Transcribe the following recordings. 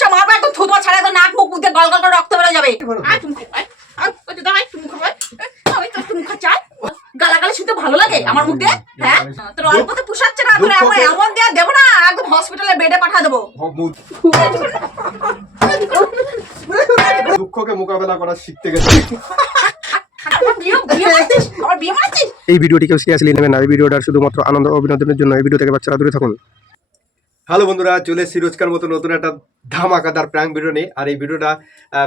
পুষে মারবো একদম থুতমা ছাড়া একদম নাক মুখ দিয়ে গল গল করে রক্ত বেরো যাবে। তুমি খাবে তুমি খাবে আমি তো তুমি খাচ্ছি গালাগালি শুনতে ভালো লাগে আমার মুখ দিয়ে? হ্যাঁ তোর অল্পতে পুষাচ্ছে না তোর এমন দেয়া দেবো না একদম হসপিটালে বেডে পাঠা দেবো। দুঃখকে মোকাবেলা করা শিখতে গেছে। এই ভিডিওটি কেউ সিরিয়াসলি নেবেন না। এই ভিডিওটা শুধুমাত্র আনন্দ ও বিনোদনের জন্য। এই ভিডিও থেকে বাচ্চারা দূরে থাকুন। হ্যালো বন্ধুরা, চলে এসেছি রোজকার মতো নতুন একটা ধামাকাদার প্র্যাঙ্ক ভিডিও নিয়ে। আর এই ভিডিওটা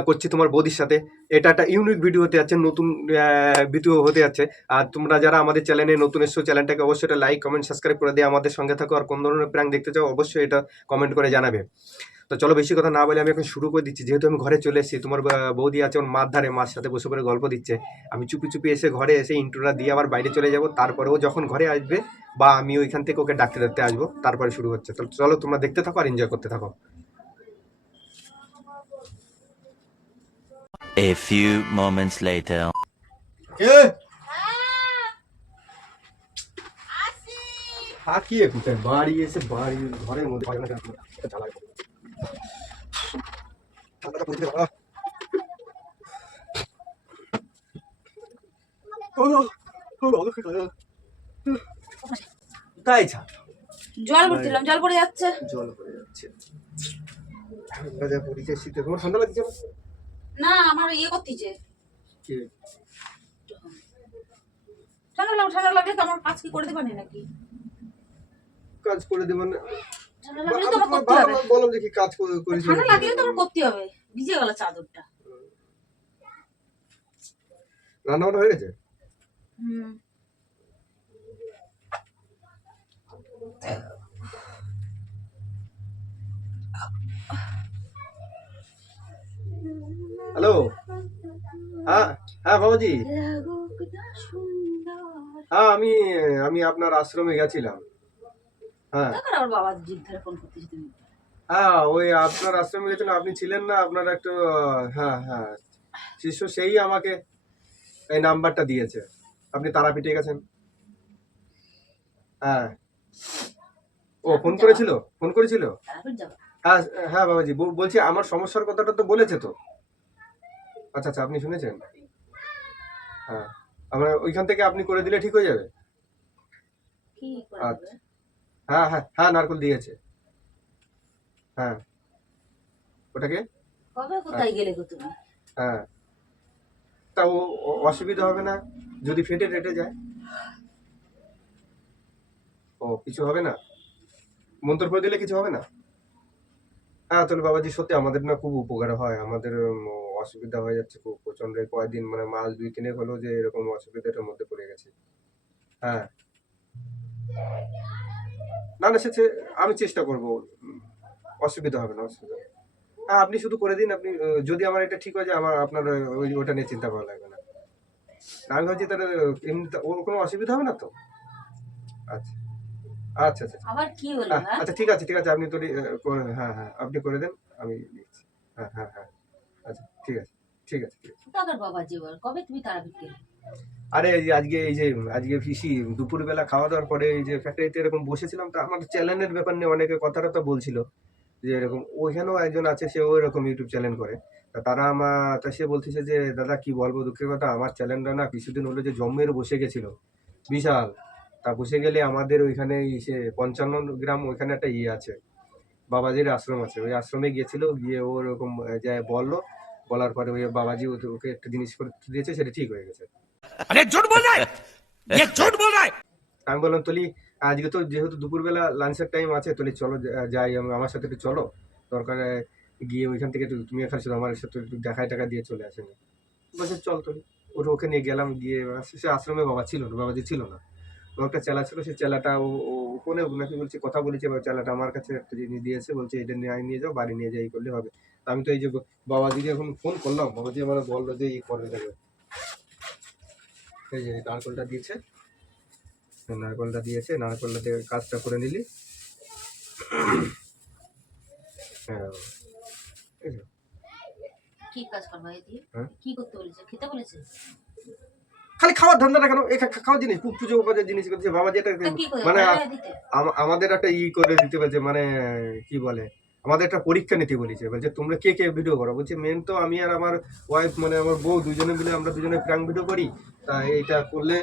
করছি তোমার বৌদির সাথে। এটা একটা ইউনিক ভিডিও হতে যাচ্ছে, নতুন ভিডিও হতে যাচ্ছে। আর তোমরা যারা আমাদের চ্যানেলে নতুন এসছো, চ্যানেলটাকে অবশ্যই এটা লাইক কমেন্ট সাবস্ক্রাইব করে দিয়ে আমাদের সঙ্গে থাকো। আর কোন ধরনের প্র্যাঙ্ক দেখতে চাও অবশ্যই এটা কমেন্ট করে জানাবে। তো চলো বেশি কথা না বলে আমি এখন শুরু করে দিচ্ছি। যেহেতু আমি ঘরে চলে এসেছি, তোমার বৌদি আছে ওর মার ধারে, মার সাথে বসে করে গল্প দিচ্ছে। আমি চুপি চুপি এসে ঘরে এসে ইন্ট্রোটা দিয়ে আবার বাইরে চলে যাব। তারপরেও যখন ঘরে আসবে বা আমি ওইখান থেকে ওকে ডাকতে ডাকতে আসবো, তারপরে শুরু হচ্ছে। তো চলো তোমরা দেখতে থাকো আর এনজয় করতে থাকো। A few moments later. থাকিয়ে কোথায় বাড়ি এসে বাড়ি ঘরের মধ্যে তাই জল ভরছিলাম, জল পড়ে যাচ্ছে। জল পড়ে যাচ্ছে। শীতে তোমার ঠান্ডা লাগছে না? আমার ইয়ে করতেছে ঠান্ডা লাগলে তো আমার কাজ কি করে দেবানি নাকি? কাজ করে দেবেন? ঠান্ডা লাগলে তো আমার করতে হবে। বলো দেখি কাজ করি। ঠান্ডা লাগলে তো আমার করতে হবে। ভিজে গেল চাদরটা। রান্না বান্না হয়ে গেছে? হ্যালো, হ্যাঁ হ্যাঁ বাবাজি, হ্যাঁ আমি আপনার আশ্রমে গেছিলাম। হ্যাঁ হ্যাঁ, ওই আপনার আশ্রমে গেছিলাম, আপনি ছিলেন না? আপনার একটু হ্যাঁ হ্যাঁ শিষ্য সেই আমাকে এই নাম্বারটা দিয়েছে। আপনি তারাপীঠে গেছেন? হ্যাঁ। ও ফোন করেছিল? হ্যাঁ হ্যাঁ বাবাজি, বলছি আমার সমস্যার কথাটা তো বলেছে তো। আচ্ছা আচ্ছা, আপনি শুনেছেন? হ্যাঁ, আমরা ওইখান থেকে আপনি করে দিলে ঠিক হয়ে যাবে। আচ্ছা, হ্যাঁ হ্যাঁ হ্যাঁ, নারকেল দিয়েছে। হ্যাঁ, ওটাকে হ্যাঁ, তা অসুবিধা হবে না যদি ফেটে টেটে যায়? ও কিছু হবে না? মন্তর করে দিলে কিছু হবে না? হ্যাঁ তাহলে বাবাজি সত্যি আমাদের না খুব উপকার হয়। আমাদের অসুবিধা হয়ে যাচ্ছে খুব প্রচন্ড। কয়েকদিন মানে মাস 2-3 হলো যে এরকম অসুবিধাটার মধ্যে পড়ে গেছি। হ্যাঁ না না, সে আমি চেষ্টা করবো, অসুবিধা হবে না, অসুবিধা। হ্যাঁ আপনি শুধু করে দিন। আপনি যদি আমার এটা ঠিক হয়ে যায়, আমার আপনার ওটা নিয়ে চিন্তা করা লাগবে না। আমি ভাবছি তাহলে এমনি ওর কোনো অসুবিধা হবে না তো? আচ্ছা আচ্ছা আচ্ছা আবার কি হলো? আচ্ছা ঠিক আছে ঠিক আছে, আপনি তো হ্যাঁ হ্যাঁ আপনি করে দেন, আমি লিখছি। হ্যাঁ হ্যাঁ হ্যাঁ আচ্ছা ঠিক আছে ঠিক আছে ঠিক আছে। কবে তুমি তারাপীঠ গেলে? আরে আজকে পিসি দুপুরবেলা খাওয়া দাওয়ার পরে এই যে ফ্যাক্টরিতে এরকম বসেছিলাম, তো আমার চ্যানেলের ব্যাপার নিয়ে অনেকে কথাটা বলছিল যে এরকম ওইখানেও একজন আছে, সেও এরকম ইউটিউব চ্যানেল করে। তা সে বলতেছে যে দাদা কি বলবো, দুঃখের কথা, আমার চ্যানেলটা না কিছুদিন হলো যে জম্মের বসে গেছিল বিশাল। তা বসে গেলে আমাদের ওইখানে সে 55 গ্রাম ওইখানে একটা ইয়ে আছে, বাবাজির আশ্রম আছে। ওই আশ্রমে গিয়েছিল, গিয়ে ও ওরকম যায় বললো, বলার পরে ওই বাবাজি ওকে একটা জিনিস করে দিয়েছে, সেটা ঠিক হয়ে গেছে। আমি বললাম তলি আজকে তো যেহেতু দুপুরবেলা লাঞ্চের টাইম আছে, তলি চলো যাই, আমার সাথে একটু চলো, দরকার গিয়ে ওইখান থেকে তুমি এখানে শুধু আমার সাথে একটু দেখায় টাকা দিয়ে চলে আসেনি। বলছে চল তলি। ওকে নিয়ে গেলাম, গিয়ে সে আশ্রমে বাবা ছিল না, বাবাজি ছিল না। ও একটা চেলা ছিল, সেই চেলাটা ফোনে নাকি বলছে কথা বলেছে, এবার চেলাটা আমার কাছে একটা জিনিস দিয়েছে, বলছে এটা নিয়ে যাও, বাড়ি নিয়ে যাই করলে হবে। আমি তো এই যে বাবাজিকে এখন ফোন করলাম, বাবাজি আমার বললো যে এই করে দেবে। এই যে নারকলটা দিয়েছে, নারকলটা দিয়ে কাজটা করে নিলি। হ্যাঁ কি কাজ করবা এদি? কি করতে বলেছে? খেতে বলেছে? খালি খাওয়ার ধান্দাটা কেন? খাওয়া জিনিস, পুজো বাজার জিনিস করছে বাবা, যেটা মানে আমাদের একটা ই করে দিতে পারছে, মানে কি বলে আমাদের একটা পরীক্ষা নিতে বলেছে, বলছে তোমরা কে কে ভিডিও করো। বলছে মেন তো আমি আর আমার ওয়াইফ মানে আমার বউ দুজনে মিলে আমরা দুজনে প্র্যাঙ্ক ভিডিও করি। তা এইটা করলে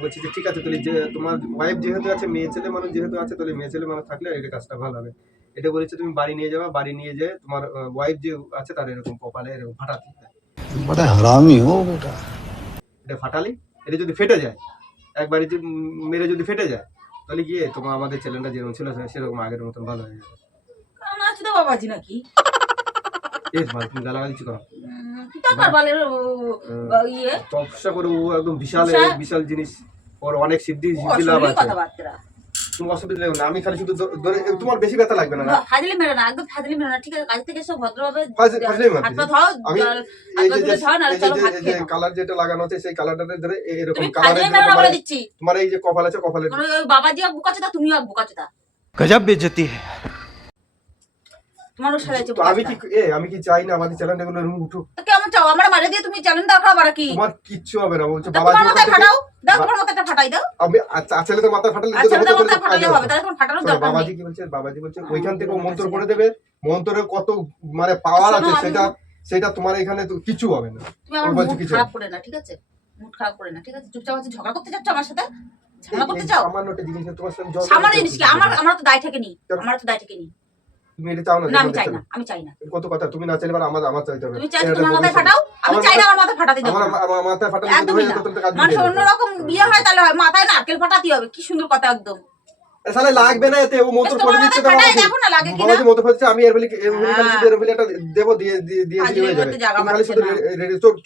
বলছি যে ঠিক আছে, তাহলে যে তোমার ওয়াইফ যেহেতু আছে, মেয়ে ছেলে মানুষ যেহেতু আছে, তাহলে মেয়ে ছেলে মানুষ থাকলে এটা কাজটা ভালো হবে। এটা বলেছে তুমি বাড়ি নিয়ে যাবা, বাড়ি নিয়ে যেয়ে তোমার ওয়াইফ যে আছে তার এরকম কপালে এরকম ফাটাতে, बड़ा हरामी हो बेटा। এটা ফাটালি, এটা যদি ফেটে যায় একবার যদি মেরে যদি ফেটে যায়, তাহলে গিয়ে তোমার আমাদের চ্যানেলটা যেরকম ছিল সেরকম আগের মতন ভালো হয়ে যাবে। কারণ আছে তো বাবাজি নাকি এই ভাই তুমি গালাগালি করো টাকার বালের ইয়ে তপস্যা করে, ও একদম বিশাল বিশাল জিনিস, ওর অনেক সিদ্ধি লাভ অসুবিধা আছে। কথাবার্তা তুমি অসুবিধা নেই না, আমি খালি শুধু ধরে তোমার বেশি ব্যথা লাগবে না। ফাজলি মেরো না, একদম ফাজলি মেরো না, ঠিক আছে? কাজ থেকে এসে ভদ্রভাবে ফাজলি মেরো। হাত পা ধোও, আমি হাত পা ধুয়ে ধোও, নাহলে চলো ভাত এই যে খেয়ে নাও। কালার যেটা লাগানো আছে সেই কালারটা ধরে এরকম তুমি কালারের ফাজলি মেরো না বলে দিচ্ছি। তোমার এই যে কপাল আছে, কপালের ওই বাবাজি এক বুকাচোদা, তুমিও এক বুকাচোদা। गजब बेइज्जती है। তোমারও সাথে তো আমি কি চাই না আমাদের চ্যানেলটা গুলো উঠুক? কেমন চাও? আমার মারে দিয়ে তুমি চ্যালেঞ্জ দাও খাবার কি? তোমার কিচ্ছু হবে না, বলছো তোমার বাবা মাথায় ফাটাও, দাও তোমার মাথাটা ফাটাই দাও। আমি ছেলে তো মাথা ফাটালে আচ্ছা তোমার মাথায় ফাটালে হবে, তাহলে তোমার ফাটানোর দরকার নেই। বাবাজি বলছে ওইখান থেকে ও মন্ত্র পড়ে দেবে, মন্ত্রের কত মানে পাওয়ার আছে সেটা তোমার এখানে তো কিছু হবে না। তুমি আমার বলছি মুড কিছু খারাপ করে না, ঠিক আছে? মুড খারাপ করে না, ঠিক আছে? চুপচাপ আছে ঝগড়া করতে যাচ্ছ আমার সাথে? ঝগড়া করতে চাও? সামান্য একটা জিনিস তোমার সাথে ঝগড়া সামান্য করতে জিনিস কি? চাই। আমার তো দায় থাকে নি, আমার তো দায় থাকে নি। তুমি এটা চাও না? না আমি চাই না, আমি চাই না। কত কথা, তুমি না চাইলে আমার চাইতে হবে। তুমি চাইছো তোমার মাথায় ফাটাও, আমি চাই না আমার মাথায় ফাটাতে দাও। আমার মাথায় ফাটালে যদি একদমই হয়ে না। যেত তাহলে কাজ মানুষের অন্যরকম বিয়ে হয় তাহলে হয়, মাথায় নারকেল ফাটাতে হবে। কি সুন্দর কথা একদম। তাহলে লাগবে না এতে, ও মন্ত্র পড়ে দিচ্ছে তো ফাটাই আমাকে। দেখো না লাগে কিনা। বাবাজি মন্ত্র পড়ছে, আমি এর বলি খালি শুধু এর বলি একটা দেব দিয়ে হয়ে যাবে। তুমি খালি শুধু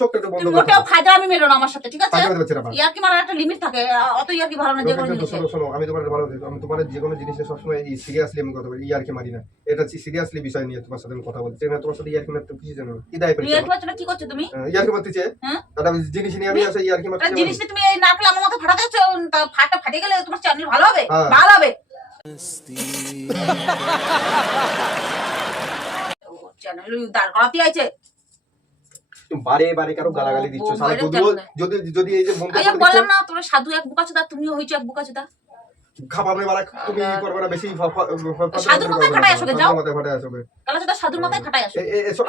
চোখটা একটু বন্ধ তুমি করে মোটেও ফাজলামি মেরো না আমার সাথে, ঠিক আছে? ফাজলামি হচ্ছে না। ইয়ার্কি মারার একটা লিমিট থাকে, অত ইয়ার্কি ভালো না যে কোনো জিনিসে। শোনো আমি তোমার ভালো আমি তোমার যে কোনো জিনিসে সবসময় সিরিয়াসলি আমি কথা বলি, ইয়ার্কি মারি না। এটা সিরিয়াসলি বিষয় নিয়ে তোমার সাথে আমি কথা বলছি না। তোমার সাথে ইয়ার্কি মারতে কিছু জানো কি দায় পেয়েছো? ইয়ার্কি মারছো না, কি করছো তুমি? ইয়ার্কি মারতেছে হ্যাঁ? একটা জিনিস নিয়ে আমি আসে ইয়ার্কি একটা মারতেছি। জিনিস নিয়ে তুমি এই নারকেল আমার মাথায় ফাটাতে হচ্ছে, ফাটা ফাটে গেলে তোমার চ্যানেল ভালো হবে? হ্যাঁ। ভালো হবে। চ্যানেল দাঁড় করাতে আছে। বারে বারে কারো গালাগালি দিচ্ছ সারা যদি যদি এই যে বন্ধু এই যে বললাম না তোমরা সাধু এক বুকাচোদা, তুমিও হইছো এক বুকাচোদা। খাবারে বাড়া তুমি করবে না বেশি সাধুর মাথায় ফাটায় আসবে, যাও। মাথায় ফাটায় আসবে। কালাচোদা সাধুর মাথায় ফাটায় আসবে।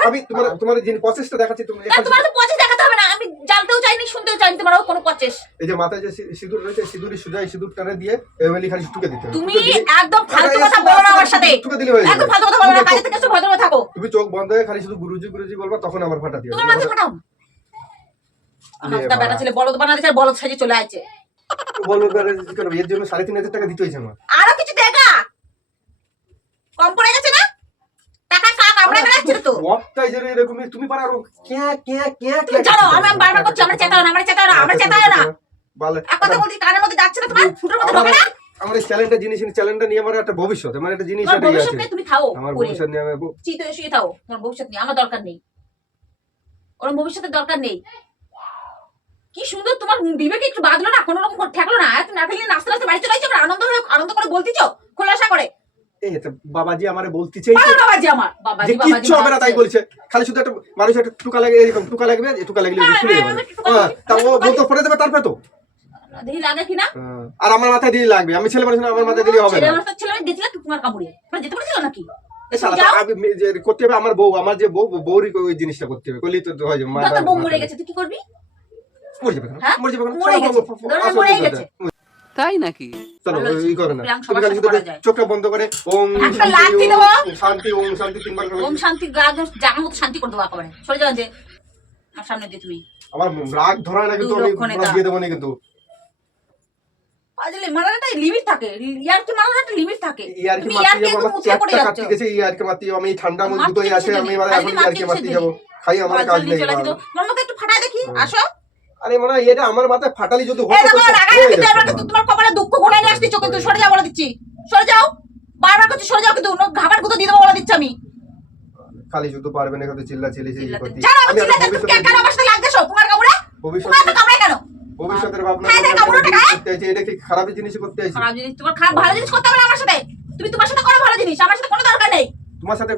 আমি তোমার যে প্রসেসটা দেখাচ্ছি তুমি না তোমার তো পচে দেখাতে হবে না, আমি জানতেও চাইনি শুনতেও চাইনি তোমার কোনো পচেস। এই যে মাথায় যে সিঁদুর রয়েছে, সিঁদুরই সুজাই সিঁদুর টানে দিয়ে এমএলএ খালি টুকে দিতে হবে। তুমি একদম ফালতু কথা বলো না আমার সাথে, টুকে দিলে হয়ে যাবে। একদম ফালতু কথা বলো না, কাজে থেকে এসে ভদ্র থাকো। তুমি চোখ বন্ধ হয়ে খালি শুধু গুরুজি গুরুজি বলবা, তখন আমার ফাটা দিও। তোমার মাথায় ফাটাও। আমারটা বেটা ছেলে বলদ বানাতে চায়, বলদ সাজে চলে আসছে। বলবো কেন এর জন্য ৩৫০০ টাকা দিতে হয়েছে আমার। আরো কিছু দেখা কম পড়ে গেছে না? টাকা কাক আমরা বেড়াচ্ছি তো। ওয়াকটাই যেন এরকম তুমি পারা আরো ক্যা ক্যা ক্যা তুমি জানো আমি বারবার করছি আমরা চেতাও না, আমরা চেতাও না, আমরা চেতাও না। এক কথা বলছি কানের মধ্যে যাচ্ছে না তোমার, ফুটোর মধ্যে ঢোকে না। আমার এই চ্যালেঞ্জটা জিনিস চ্যালেঞ্জটা নিয়ে আমার একটা ভবিষ্যৎ, আমার একটা জিনিস তোমার আছে। ভবিষ্যৎ নিয়ে তুমি থাও, আমার ভবিষ্যৎ নিয়ে আমি চিতে শুয়ে থাও। তোমার ভবিষ্যৎ নিয়ে আমার দরকার নেই, ওর ভবিষ্যতের দরকার নেই। কি সুন্দর তোমার বিবেকে একটু বাঁধলো না, কোনো রকম ঠেকলো না। তুমি নারকেল নিয়ে নাচতে নাচতে বাড়ি চলে আসছো, আনন্দ করে বলতেছ খোলাসা করে। এই তো বাবাজি আমারে বলতে চাই বাবাজি আমার বাবাজি যে কিচ্ছু হবে না তাই বলছে। খালি শুধু একটা মানুষ একটা টুকা লাগে, এরকম টুকা লাগবে, এই টুকা লাগলে শুনে যাবে। তা ও বলতে পড়ে দেবে তারপরে তো দেখি লাগে কিনা। আর আমার মাথায় দিয়ে লাগবে, আমি ছেলে মানুষ না, আমার মাথায় দিলে হবে না। ছেলে গেছিল তোমার কামড়ে তোমরা যেতে পারছিল নাকি? আমি যে করতে হবে আমার বউ, আমার যে বউ বউরই ওই জিনিসটা করতে হবে, করলেই তো হয় যে তোর তো বউ মরে গেছে, তুই কি করবি? মরে যাবে, হ্যাঁ? মরে যাবে, মরে গেছে, মরে গেছে। তাই নাকি? চলো এই করে না, প্রাণ তুমি খালি সবার শুধু সাথে করা যায়। চোখটা বন্ধ করে ওম একটা লাথি দেবো। শান্তি ওম শান্তি তিনবার করে। ওম শান্তি জায়গা মতো শান্তি করে দেবো একেবারে। সরে যাও যে আমার সামনে দিয়ে তুমি। আমার রাগ ধরা না কিন্তু আমি দিয়ে দেবো না কিন্তু। আসলে মারার একটা লিমিট থাকে, ইয়ারকি মারার একটা লিমিট থাকে। ইয়ারকি তুমি মারতে যাবো, ইয়ারকি আমার মুছে পড়ে চেকটা যাচ্ছ। কাটতে গেছে, ইয়ারকি মারতে যাবো, আমি ঠান্ডা মধ্যে মারতে দুটোই আসে, কিসের আমি দিন? এবার খালি এখন মারতে ইয়ারকি মারতে কিসের যাবো, খাই আমার কাজ নেই। তোমার মতো একটু ফাটাই দেখি, আসো। আরে মনে হয় এটা আমার মাথায় ফাটালি যদি এই হতো দেখো তো রাগাই হয়ে কিন্তু যেত। আমরা কিন্তু তোমার কপালে দুঃখ ঘোড়াই নিয়ে আসতেছো, কিন্তু সরে যাও বলে দিচ্ছি। সরে যাও, বারবার করছি সরে যাও, কিন্তু ঘাবার গুঁতো দিয়ে দেবো বলে দিচ্ছি আমি। খালি শুধু পারবে না কিন্তু চিল্লা চিল্লি করতে। জানো আমি আমি আর চিল্লাতে তুমি কেন আমার সাথে লাগতেছো? তোমার কামড়ে ভবিষ্যৎ তোমার তো কামড়ে কেন? ভবিষ্যতের ভাবনা হ্যাঁ, হ্যাঁ, কামড়ে ওঠে, করতে চাইছি, এটা কি খারাপ জিনিস করতে চাইছি? খারাপ জিনিস তোমার খারাপ ভালো জিনিস করতে হবে না আমার সাথে। তুমি তোমার সাথে করো ভালো জিনিস, আমার সাথে কোনো দরকার নেই। তোমার সাথে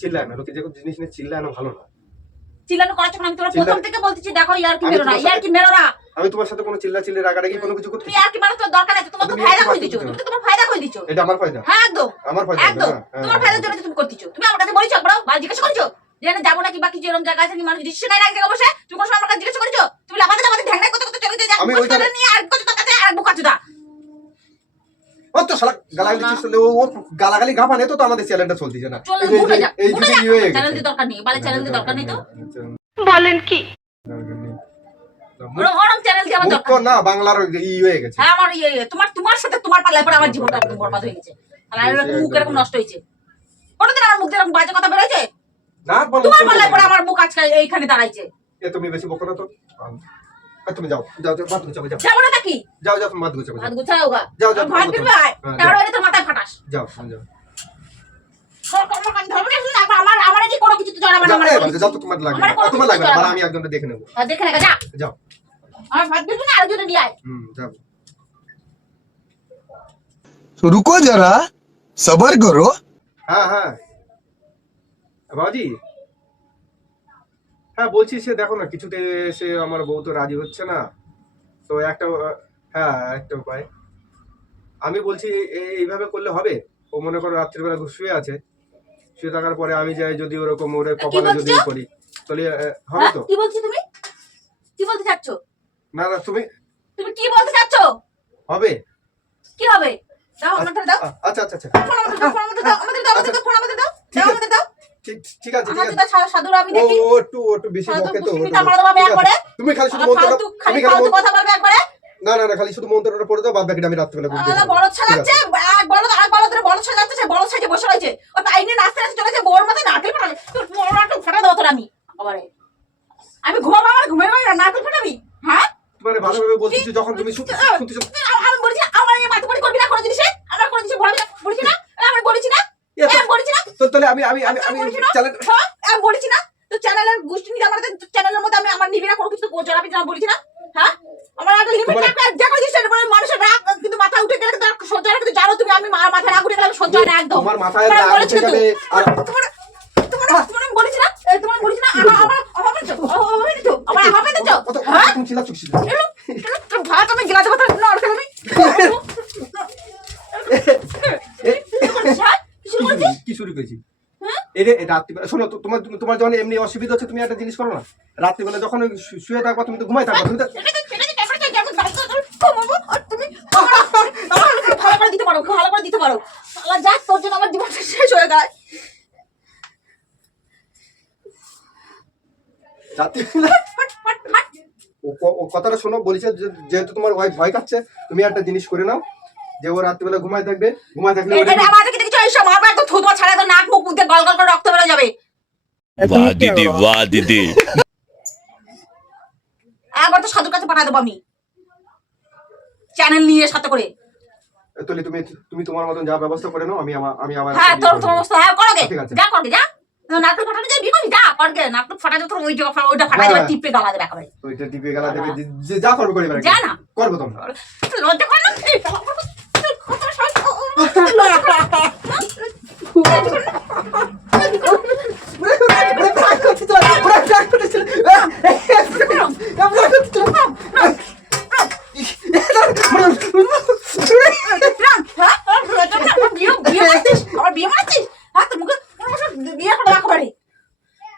চিল্লায় না, লোকে যে কোনো জিনিস নিয়ে চিল্লায় না ভালো না। চিল্লানো করার যখন আমি তোমার চিল্লা- প্রথম থেকে বলতেছি দেখো ইয়ারকি আমি মেরো না, তোমার সাথে- ইয়ারকি মেরো না। আমি তোমার সাথে কোনো চিল্লাচিল্লি রাগারাগি কোনো কিছু করতে তুমি আর কি মানে তোর দরকার আছে, তোমার তো তুমি ফায়দা একটু করে বাদ দিছো, দিতে তুমি তো তোমার ফায়দা করে দিছো। এটা আমার ফায়দা, হ্যাঁ একদম আমার ফায়দা একদম না, হ্যাঁ, তোমার ফায়দার জন্য তুমি করতেছো। তুমি আমার কাছে বলেছো একবার বা জিজ্ঞাসা করেছো যে না যাবো নাকি বাকি যেরকম জায়গা আছে কি মানুষ ডিসিশন নাই রাখতে বসে, তুমি কোনো সময় আমার কাছে জিজ্ঞাসা করেছো? তুমি লাফাতে লাফাতে ঢ্যাংনাই করতে করতে চলে যেতে আমি ওইখানে নিয়ে আর কত টাকা দেয় আর বোকা চোদা। ও তো শালা গালাগালি চলছে, ও গালাগালি ঘাপা নেই তো আমাদের চ্যানেলটা চলতেছে না। চলে এই যে- উঠে যা এই উঠে যে যা, কি হয়ে গেছে, চ্যানেল দিয়ে দরকার নেই, বালে চ্যানেল দিয়ে দরকার নেই তো। বলেন কি? ওরম চ্যানেল দিয়ে আমার মুখ দরকার তো নেই। না বাংলার হয়ে গেছে। হ্যাঁ আমার তোমার সাথে তোমার পাল্লায় পরে আমার জীবনটা একদম বরবাদ হয়ে গেছে। আর এরকম মুখ এরকম নষ্ট হয়েছে, কোনোদিন আমার মুখ দিয়ে এরকম বাজে কথা বেরোয়েছে? না বলো তোমার পাল্লায় পরে আমার মুখ আজকে এইখানে দাঁড়াইছে। তুমি বেশি বকো না তো। তুমি যাও যাও যাও, ভাত গুছাবো, যাও যাবো না নাকি? যাও যাও, তুমি ভাত গুছাবো, হাত যাও গুছাও গা, যাও, যাও, ভাত যাও, দিবে আয়, হ্যাঁ, তাহলে যাও। এটা তোর মাথায় ফাটাস। যাও যাও আমার কি কোনো কিছু তো জড়াবে না, যাও, আমার এই, যাও তো, তোমার লাগবে না, আমার কোনো তোমার কিছু লাগবে না, জড়াবে আর না। আমি একজনটা দেখে নেবো। দেখে না যা, যাও, আমার ভাত দিবি না আরেকজনে নিয়ে আয়। যাও। तो रुको जरा सबर करो। হ্যাঁ হ্যাঁ বাবাজি, হ্যাঁ বলছি, সে দেখো না কিছুতে সে আমার বউ তো রাজি হচ্ছে না, তো একটা হ্যাঁ একটা উপায় আমি বলছি, এইভাবে করলে হবে? ও মনে করো রাত্রিবেলা শুয়ে আছে, শুয়ে থাকার পরে আমি যাই যদি ওরকম ওরে কপালে যদি বলছো? করি তাহলে হবে তো? কি বলছি তুমি? কি বলতে চাচ্ছ? না না তুমি তুমি কি বলতে চাচ্ছ? হবে। কি হবে? দাও আমাদের দাও, আচ্ছা আচ্ছা আচ্ছা, ফোন আমাদের দাও, ফোন আমাদের দাও, আমাদের দাও, আমাদের দাও, ফোন আমাদের দাও, দাও আমাদের দাও। ঠিক আছে ঠিক আমার আছে। যেটা সাধুরা আমি ও দেখি, ও একটু বেশি সাধু বকে তো, দুষ্টিমিতা মারা দেবো আমি ঠিক আছে। একবারে। তুমি খালি শুধু খালি ফালতু কথা বলবে একবারে। না না না, খালি শুধু মন্ত্রটা পড়ে দাও, বাদ বাকিটা আমি রাত্রিবেলা করে আলাদা দেখবো। বড় ঠিক আছে। ছাড়াচ্ছে, এক বড় আর বড় ধরে বড় ছাড়াচ্ছে, সে বড় সাইজে বসে রয়েছে। ও তাই নিয়ে নাচতে নাচতে চলেছে, বোর মাথায় নারকেল ফাটাবে। তোর বড় নারকেল ফাটা দাও তোর আমি। আবারে আমি ঘুমাবো, আমার ঘুমের ঘরে নারকেল ফাটাবি? হ্যাঁ? মানে ভালোভাবে বলছিস যখন তুমি শুনতেছো। আমি বলেছি আমার এই মাথা করবি না কোনো জিনিসে, আমার কোনো জিনিসে বলবি না, বলেছি না? আমি বলেছি না? আমি বলেছি না? তাহলে আমি আমি আমি আমি বলেছি না? চ্যানেল হ্যাঁ, আমি বলেছি না? তো চ্যানেলের গোষ্ঠী নিয়ে আমাদের চ্যানেলের মধ্যে আমি আমার নিবি না কোনো কিছু জড়াবি না, বলেছি না? হ্যাঁ? আমার একটা লিমিট তোমার- থাকবে, যে কোনো জিনিসের উপরে মানুষের রাগ কিন্তু মাথা উঠে গেলে কিন্তু আর সহ্য হয় না, কিন্তু জানো তুমি আমি মাথায় রাগ উঠে গেলে আমি সহ্য হয় না একদম। তোমার মাথায় তোমার রাগ বলেছি উঠে কিন্তু। গেলে আর তোমার আমি বলেছি না? তোমার বলেছি না? আমার দিচ্ছ? হ্যাঁ? তুমি চিল্লাচ্ছ কিসের? তোর ভাত আমি গিলা দেবো, তোর নারকেল আমি। শুরু করছিস? কি শুরু করেছি? হ্যাঁ? এই যে রাত্রিবেলা শোনো তো, তোমার তোমার যখন এমনি অসুবিধা হচ্ছে তুমি একটা জিনিস করো না, রাত্রিবেলা যখন ওই শুয়ে থাকবা তুমি তো ঘুমাই থাকবা, তুমি তো ভালো করে দিতে পারো, ভালো করে দিতে পারো। শালা যাক, তোর জন্য আমার জীবনটা শেষ হয়ে গেল। রাত্রিবেলা ও কথাটা শোনো, বলেছে যেহেতু তোমার ওয়াইফ ভয় খাচ্ছে, তুমি একটা জিনিস করে নাও, যে ও রাত্রিবেলা ঘুমায় থাকবে, ঘুমায় থাকলে ওটা- এটা আমাদেরকে দেখেছো এইসব আমার একদম থুতমা ছাড়া তো নাক মুখ দিয়ে গল গল করে রক্ত বেরো যাবে। वाह दीदी वाह दीदी। একবার তো সাধুর কাছে পাঠা দেবো আমি, চ্যানেল নিয়ে সাথে করে। তাহলে তুমি তুমি তোমার মতন যা ব্যবস্থা করে নাও, আমি আমার হ্যাঁ তোর তোমার অবস্থা হ্যাঁ করোগে, ঠিক আছে। যা করগে যা। নাটক ফাটাতে যাবি করবি, যা করগে। নাটক ফাটাতে তোর ওই জায়গা ওইটা ফাটা দেবে, হ্যাঁ। টিপে গালা দেবে একেবারে। ওইটা টিপে গেলা দেবে, যে যা করবে করে বেড়াবে। যা না। করবো তোমরা। লজ্জা করে না? এই শালা, আমার বিয়ে মারছিস? হ্যাঁ তোর মুখে বিয়ে করে রাখো বাড়ি।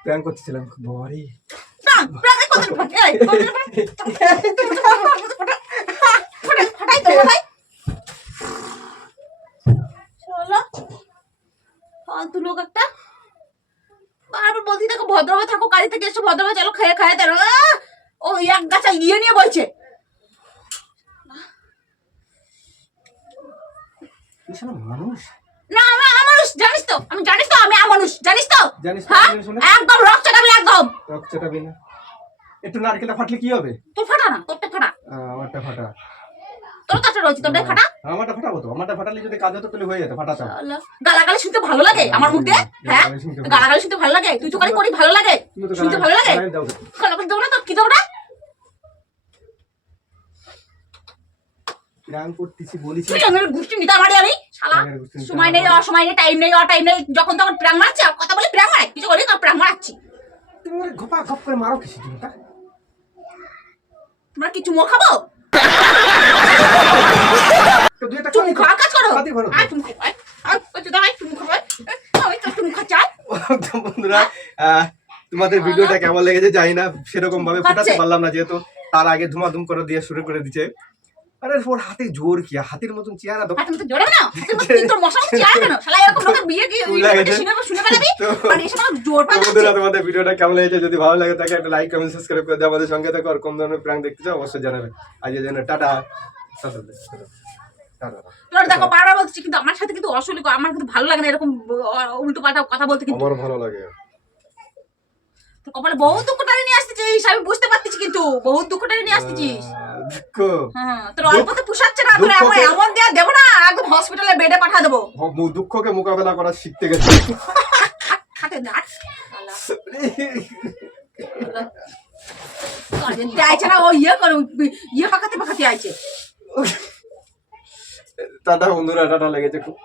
প্ল্যান করতেছিলাম বাবারে। না, প্রায় কত ফাটাই তো ভাই। চলো ফালতু লোক একটা, বারবার বলছি দেখো ভদ্রভাবে থাকো, গাড়ি থেকে এসে ভদ্রভাবে চলো, খেয়ে খায় তেরো। ও এক গাছা ইয়ে নিয়ে বলছে। মানুষ না আমি মানুষ জানিস তো, আমি জানিস তো আমি মানুষ জানিস তো। জানিস তো, হ্যাঁ জানিস না? একদম রক চাটাবি একদম। রক্তটা বিনা একটু নারকেলটা ফাটলে কি হবে? তোর ফাটা না, তোরটা ফাটা, আমারটা ফাটা। তোর কাছে রয়েছে, তোরটাই ফাটা। আমারটা ফাটাবো তো, আমারটা ফাটালে যদি কাজ হতো তাহলে হয়ে যেত, ফাটাতাম। গালাগালি শুনতে ভালো লাগে আমার মুখ দিয়ে? হ্যাঁ গালাগালি শুনতে ভালো লাগে? তুই তো করি ভালো লাগে, তুমি তো শুনতে ভালো লাগে? গালাগালি দাও তো। গালাগালি দেবো না তো কি দেবো না? প্ল্যান করতেছি বলেছি। তুই আমার গোষ্ঠী নিতে আমারই আমি শালা। প্রাণের গোষ্ঠী নিতে সময় নেই, অসময় নেই, টাইম নেই, টাইম নেই, যখন তখন প্রাণ মারছে, আর কথা বলে প্রাণ মারাই, কিছু করি তোর প্রাণ মারাচ্ছি। তুমি ঘপা ঘপ করে মারো কিসে তুমি? তোমরা কি চুমো খাবো? তো দুই একটা চুমু খাওয়ার কাজ করো। খাতে পারো তো। চুমু খাবো, ওই তো দাঁড়াই চুমু খাবো, ওই তো চুমু খাচ্ছাই। তো বন্ধুরা তোমাদের ভিডিওটা কেমন লেগেছে জানি না, সেরকম ভাবে ফোটাতে পারলাম না, যেহেতু তার আগে ধুমাধুম করে দিয়ে শুরু করে দিচ্ছে। আরে ওর হাতে জোর কি, হাতির মতন চেহারা তো। হাতের মতো জোরে না, হাতের মতো তোর মশা মশা চেয়ার কেন? শালা এরকম লোকের বিয়ে কি শুনে পেলাবি? আর এসব আমার জোর তো পাওয়া বন্ধুরা যাচ্ছে। তোমাদের ভিডিওটা কেমন লেগেছে, যদি ভালো লাগে তাকে একটা লাইক কমেন্ট সাবস্ক্রাইব করে দিয়ে আমাদের সঙ্গে থাকো। আর কোন ধরনের প্র্যাঙ্ক দেখতে চাও অবশ্যই জানাবে। আজকের জন্য টাটা। তোর দেখো বারবার বলছি, কিন্তু আমার সাথে কিন্তু আসলে আমার কিন্তু ভালো লাগে না এরকম উল্টো পাল্টা কথা বলতে। কিন্তু আমার ভালো লাগে। তোর কপালে বহু দুঃখটারি নিয়ে আসতেছিস, আমি বুঝতে পারতেছি, কিন্তু বহু দুঃখটারি নিয়ে আসতেছিস। দুঃখ হ্যাঁ, তোর অল্পতে পোষাচ্ছে না, তোর এমন দেয়া দেবো না, একদম হসপিটালে বেডে পাঠা দেবো। দুঃখকে মোকাবেলা করা শিখতে গেছে। হাতে দাঁড় আইছে না, ও ইয়ে করে ইয়ে পাকাতে পাকাতে আইছে। টাটা বন্ধুরা, টাটা লেগেছে খুব।